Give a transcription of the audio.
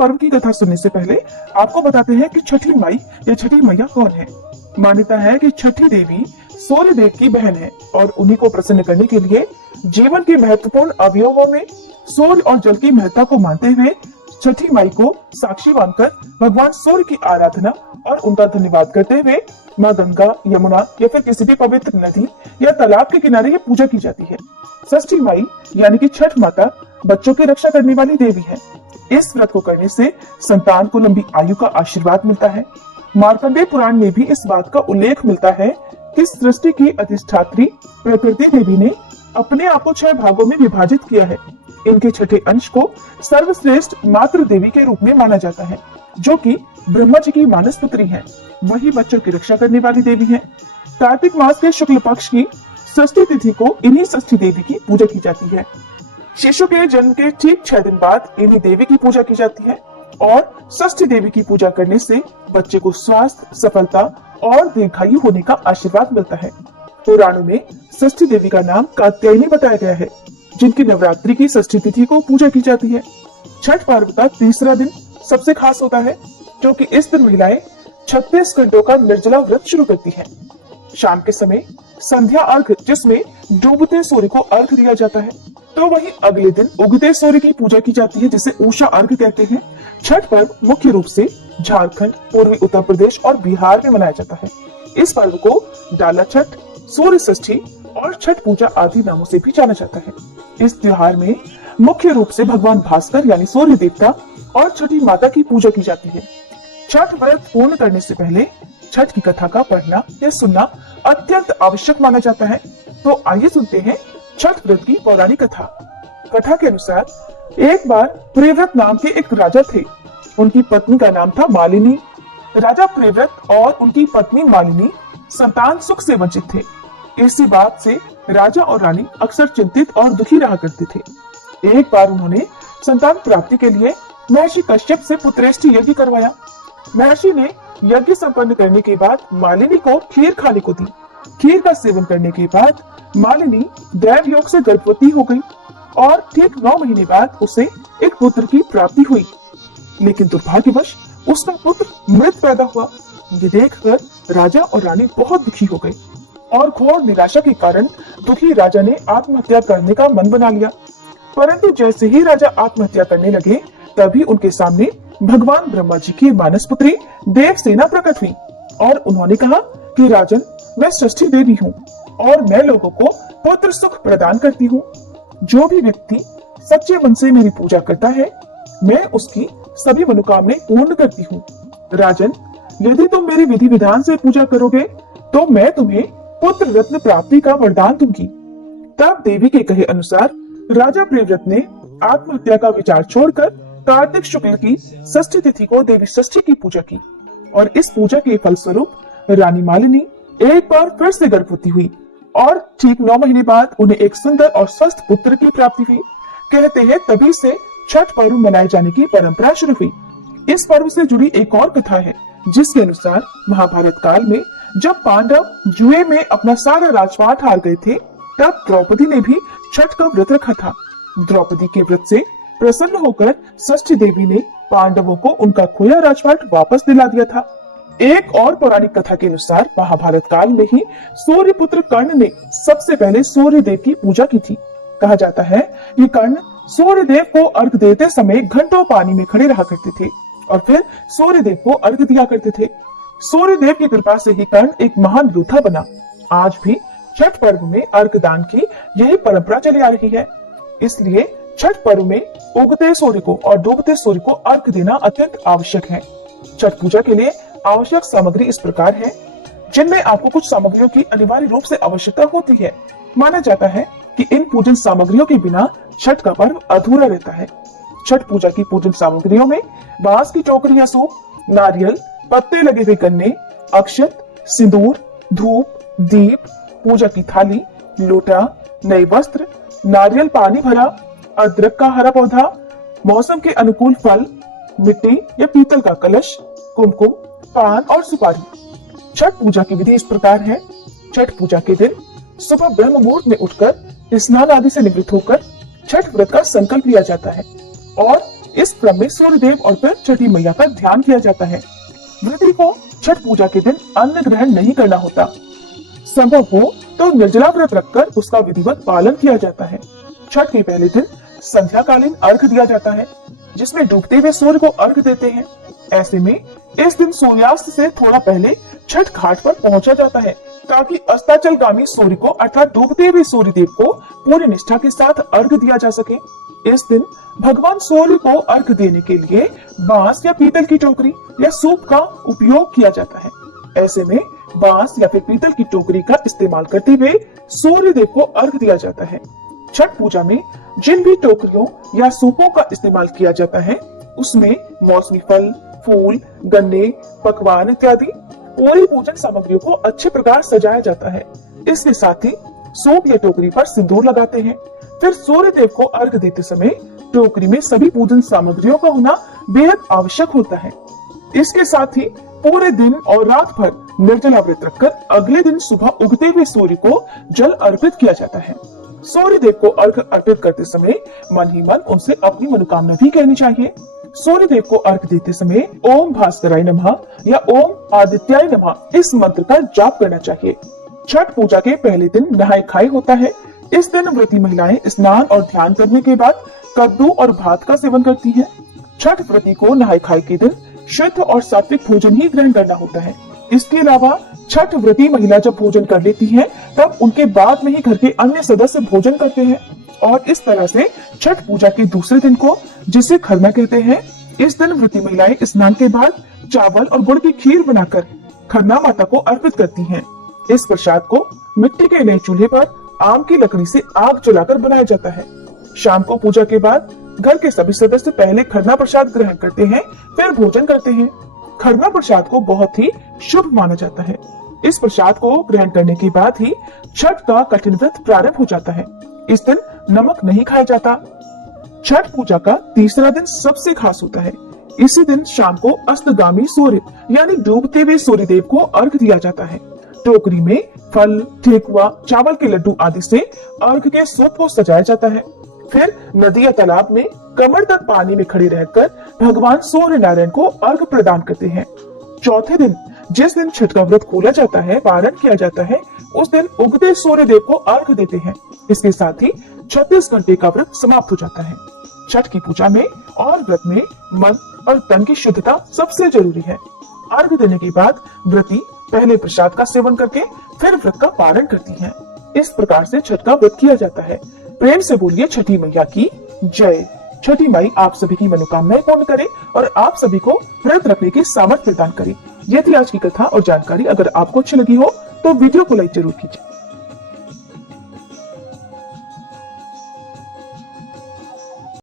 पर्व की कथा सुनने से पहले आपको बताते हैं कि छठी माई या छठी मैया कौन है। मान्यता है कि छठी देवी सूर्य देव की बहन है और उन्हीं को प्रसन्न करने के लिए जीवन के महत्वपूर्ण अवयवों में सूर्य और जल की महत्ता को मानते हुए छठी माई को साक्षी मानकर भगवान सूर्य की आराधना और उनका धन्यवाद करते हुए माँ गंगा, यमुना या फिर किसी भी पवित्र नदी या तालाब के किनारे ये पूजा की जाती है। षष्ठी माई यानी कि छठ माता बच्चों की रक्षा करने वाली देवी है। इस व्रत को करने से संतान को लंबी आयु का आशीर्वाद मिलता है। मार्कंडेय पुराण में भी इस बात का उल्लेख मिलता है कि सृष्टि की अधिष्ठात्री प्रकृति देवी ने अपने आप को 6 भागों में विभाजित किया है। इनके छठे अंश को सर्वश्रेष्ठ मातृ देवी के रूप में माना जाता है, जो कि ब्रह्मा जी की मानस पुत्री है। वही बच्चों की रक्षा करने वाली देवी है। कार्तिक मास के शुक्ल पक्ष की षष्ठी तिथि को इन्हीं षष्ठी देवी की पूजा की जाती है। शिशु के जन्म के ठीक 6 दिन बाद इन्हीं देवी की पूजा की जाती है और षष्ठी देवी की पूजा करने से बच्चे को स्वास्थ्य, सफलता और दीर्घायु होने का आशीर्वाद मिलता है। पुराणों में षष्ठी देवी का नाम कात्यायनी बताया गया है, जिनकी नवरात्रि की षष्ठी तिथि को पूजा की जाती है। छठ पर्व का तीसरा दिन सबसे खास होता है, क्योंकि इस दिन महिलाएं 36 घंटों का निर्जला व्रत शुरू करती हैं। शाम के समय संध्या अर्घ, जिसमें डूबते सूर्य को अर्घ दिया जाता है, तो वहीं अगले दिन उगते सूर्य की पूजा की जाती है, जिसे उषा अर्घ कहते हैं। छठ पर्व मुख्य रूप से झारखंड, पूर्वी उत्तर प्रदेश और बिहार में मनाया जाता है। इस पर्व को डाला छठ, सूर्य षष्ठी और छठ पूजा आदि नामों से भी जाना जाता है। इस त्योहार में मुख्य रूप से भगवान भास्कर यानी सूर्य देवता और छठी माता की पूजा की जाती है। छठ व्रत पूर्ण करने से पहले छठ की कथा का पढ़ना या सुनना अत्यंत आवश्यक माना जाता है। तो आइए सुनते हैं छठ व्रत की पौराणिक कथा। कथा के अनुसार एक बार प्रियव्रत नाम के एक राजा थे। उनकी पत्नी का नाम था मालिनी। राजा प्रियव्रत और उनकी पत्नी मालिनी संतान सुख से वंचित थे। इसी बात से राजा और रानी अक्सर चिंतित और दुखी रहा करते थे। एक बार उन्होंने संतान प्राप्ति के लिए महर्षि कश्यप से पुत्रेष्टि यज्ञ करवाया। महर्षि ने यज्ञ संपन्न करने के बाद मालिनी को खीर खाने को दी। खीर का सेवन करने के बाद मालिनी दैव योग से गर्भवती हो गई और ठीक 9 महीने बाद उसे एक पुत्र की प्राप्ति हुई। लेकिन दुर्भाग्यवश उसका पुत्र मृत पैदा हुआ। ये देखकर राजा और रानी बहुत दुखी हो गए और घोर निराशा के कारण दुखी राजा ने आत्महत्या करने का मन बना लिया। परंतु जैसे ही राजा आत्महत्या करने लगे, तभी उनके सामने भगवान ब्रह्मा जी की मानस पुत्री देवसेना प्रकट हुई और उन्होंने कहा कि राजन, मैं षष्ठी देवी हूँ और मैं लोगों को पुत्र सुख प्रदान करती हूँ। जो भी व्यक्ति सच्चे मन से मेरी पूजा करता है, मैं उसकी सभी मनोकामनाएं पूर्ण करती हूँ। राजन, यदि तुम मेरी विधि विधान से पूजा करोगे तो मैं तुम्हें पुत्र रत्न प्राप्ति का वरदान दूंगी। तब देवी के कहे अनुसार राजा प्रियव्रत ने आत्महत्या का विचार छोड़कर कार्तिक शुक्ल की षष्ठी तिथि को देवी षष्ठी की पूजा की और इस पूजा के फलस्वरूप रानी मालिनी एक बार फिर से गर्भवती हुई और ठीक 9 महीने बाद उन्हें एक सुंदर और स्वस्थ पुत्र की प्राप्ति हुई। कहते हैं तभी से छठ पर्व मनाए जाने की परंपरा शुरू हुई। इस पर्व से जुड़ी एक और कथा है, जिसके अनुसार महाभारत काल में जब पांडव जुए में अपना सारा राजपाट हार गए थे, तब द्रौपदी ने भी छठ का व्रत रखा था। द्रौपदी के व्रत से प्रसन्न होकर षष्ठी देवी ने पांडवों को उनका खोया राजपाट वापस दिला दिया था। एक और पौराणिक कथा के अनुसार महाभारत काल में ही सूर्य पुत्र कर्ण ने सबसे पहले सूर्य देव की पूजा की थी। कहा जाता है कि कर्ण सूर्य देव को अर्घ देते समय घंटों पानी में खड़े रहा करते थे और फिर सूर्य देव को अर्घ दिया करते थे। सूर्य देव की कृपा से ही कर्ण एक महान योद्धा बना। आज भी छठ पर्व में अर्घ दान की यही परंपरा चली आ रही है। इसलिए छठ पर्व में उगते सूर्य को और डूबते सूर्य को अर्घ देना अत्यंत आवश्यक है। छठ पूजा के लिए आवश्यक सामग्री इस प्रकार है, जिनमें आपको कुछ सामग्रियों की अनिवार्य रूप से आवश्यकता होती है। माना जाता है कि इन पूजन सामग्रियों के बिना छठ का पर्व अधूरा रहता है। छठ पूजा की पूजन सामग्रियों में बांस की टोकरी या सूप, नारियल, पत्ते लगे हुए गन्ने, अक्षत, सिंदूर, धूप, दीप, पूजा की थाली, लोटा, नए वस्त्र, नारियल पानी भरा, अदरक का हरा पौधा, मौसम के अनुकूल फल, मिट्टी या पीतल का कलश, कुमकुम, पान और सुपारी। छठ पूजा की विधि इस प्रकार है। छठ पूजा के दिन सुबह ब्रह्म मुहूर्त में उठकर स्नान आदि से निवृत्त होकर छठ व्रत का संकल्प लिया जाता है और इस क्रम में सूर्यदेव और फिर छठी मैया का ध्यान किया जाता है। व्रती को छठ पूजा के दिन अन्न ग्रहण नहीं करना होता। संभव हो तो निर्जला व्रत रखकर उसका विधिवत पालन किया जाता है। छठ के पहले दिन संध्याकालीन अर्घ दिया जाता है, जिसमें डूबते हुए सूर्य को अर्घ देते हैं। ऐसे में इस दिन सूर्यास्त से थोड़ा पहले छठ घाट पर पहुंचा जाता है, ताकि अस्ताचलगामी सूर्य को अर्थात डूबते हुए सूर्य देव को पूरी निष्ठा के साथ अर्घ दिया जा सके। इस दिन भगवान सूर्य को अर्घ देने के लिए बांस या पीतल की टोकरी या सूप का उपयोग किया जाता है। ऐसे में बांस या फिर पीतल की टोकरी का इस्तेमाल करते हुए सूर्य देव को अर्घ दिया जाता है। छठ पूजा में जिन भी टोकरियों या सूपों का इस्तेमाल किया जाता है, उसमें मौसमी फल, फूल, गन्ने, पकवान इत्यादि पूरी पूजन सामग्रियों को अच्छे प्रकार सजाया जाता है। इसके साथ ही सूप या टोकरी पर सिंदूर लगाते हैं। फिर सूर्य देव को अर्घ देते समय टोकरी में सभी पूजन सामग्रियों का होना बेहद आवश्यक होता है। इसके साथ ही पूरे दिन और रात भर निर्जला व्रत रखकर अगले दिन सुबह उगते हुए सूर्य को जल अर्पित किया जाता है। सूर्य देव को अर्घ अर्पित करते समय मन ही मन उनसे अपनी मनोकामना भी कहनी चाहिए। सूर्य देव को अर्घ देते समय ओम भास्कराय नमः या ओम आदित्याय नमः इस मंत्र का जाप करना चाहिए। छठ पूजा के पहले दिन नहाय खाए होता है। इस दिन व्रती महिलाएं स्नान और ध्यान करने के बाद कद्दू और भात का सेवन करती हैं। छठ व्रती को नहाय खाए के दिन शुद्ध और सात्विक भोजन ही ग्रहण करना होता है। इसके अलावा छठ व्रती महिला जब भोजन कर लेती है, तब उनके बाद में ही घर के अन्य सदस्य भोजन करते हैं और इस तरह से छठ पूजा के दूसरे दिन को, जिसे खरना कहते हैं, इस दिन व्रती महिलाएं स्नान के बाद चावल और गुड़ की खीर बनाकर खरना माता को अर्पित करती हैं। इस प्रसाद को मिट्टी के नए चूल्हे पर आम की लकड़ी से आग जलाकर बनाया जाता है। शाम को पूजा के बाद घर के सभी सदस्य पहले खरना प्रसाद ग्रहण करते हैं, फिर भोजन करते हैं। खरना प्रसाद को बहुत ही शुभ माना जाता है। इस प्रसाद को ग्रहण करने के बाद ही छठ का कठिन व्रत प्रारंभ हो जाता है। इस दिन नमक नहीं खाया जाता। छठ पूजा का तीसरा दिन सबसे खास होता है। इसी दिन शाम को अस्तगामी सूर्य यानी डूबते हुए सूर्य देव को अर्घ दिया जाता है। टोकरी में फल, ठेकुआ, चावल के लड्डू आदि से अर्घ के सूप को सजाया जाता है। फिर नदी या तालाब में कमर तक पानी में खड़े रहकर भगवान सूर्य नारायण को अर्घ प्रदान करते हैं। चौथे दिन, जिस दिन छठ का व्रत खोला जाता है, पारण किया जाता है, उस दिन उगते सूर्य देव को अर्घ देते हैं। इसके साथ ही 36 घंटे का व्रत समाप्त हो जाता है। छठ की पूजा में और व्रत में मन और तन की शुद्धता सबसे जरूरी है। अर्घ देने के बाद व्रती पहले प्रसाद का सेवन करके फिर व्रत का पारण करती हैं। इस प्रकार से छठ का व्रत किया जाता है। प्रेम से बोलिए छठी मैया की जय। छठी माई आप सभी की मनोकामनाएं पूर्ण करे और आप सभी को व्रत रखने की सामर्थ्य प्रदान करे। ये थी आज की कथा और जानकारी। अगर आपको अच्छी लगी हो तो वीडियो को लाइक जरूर कीजिए।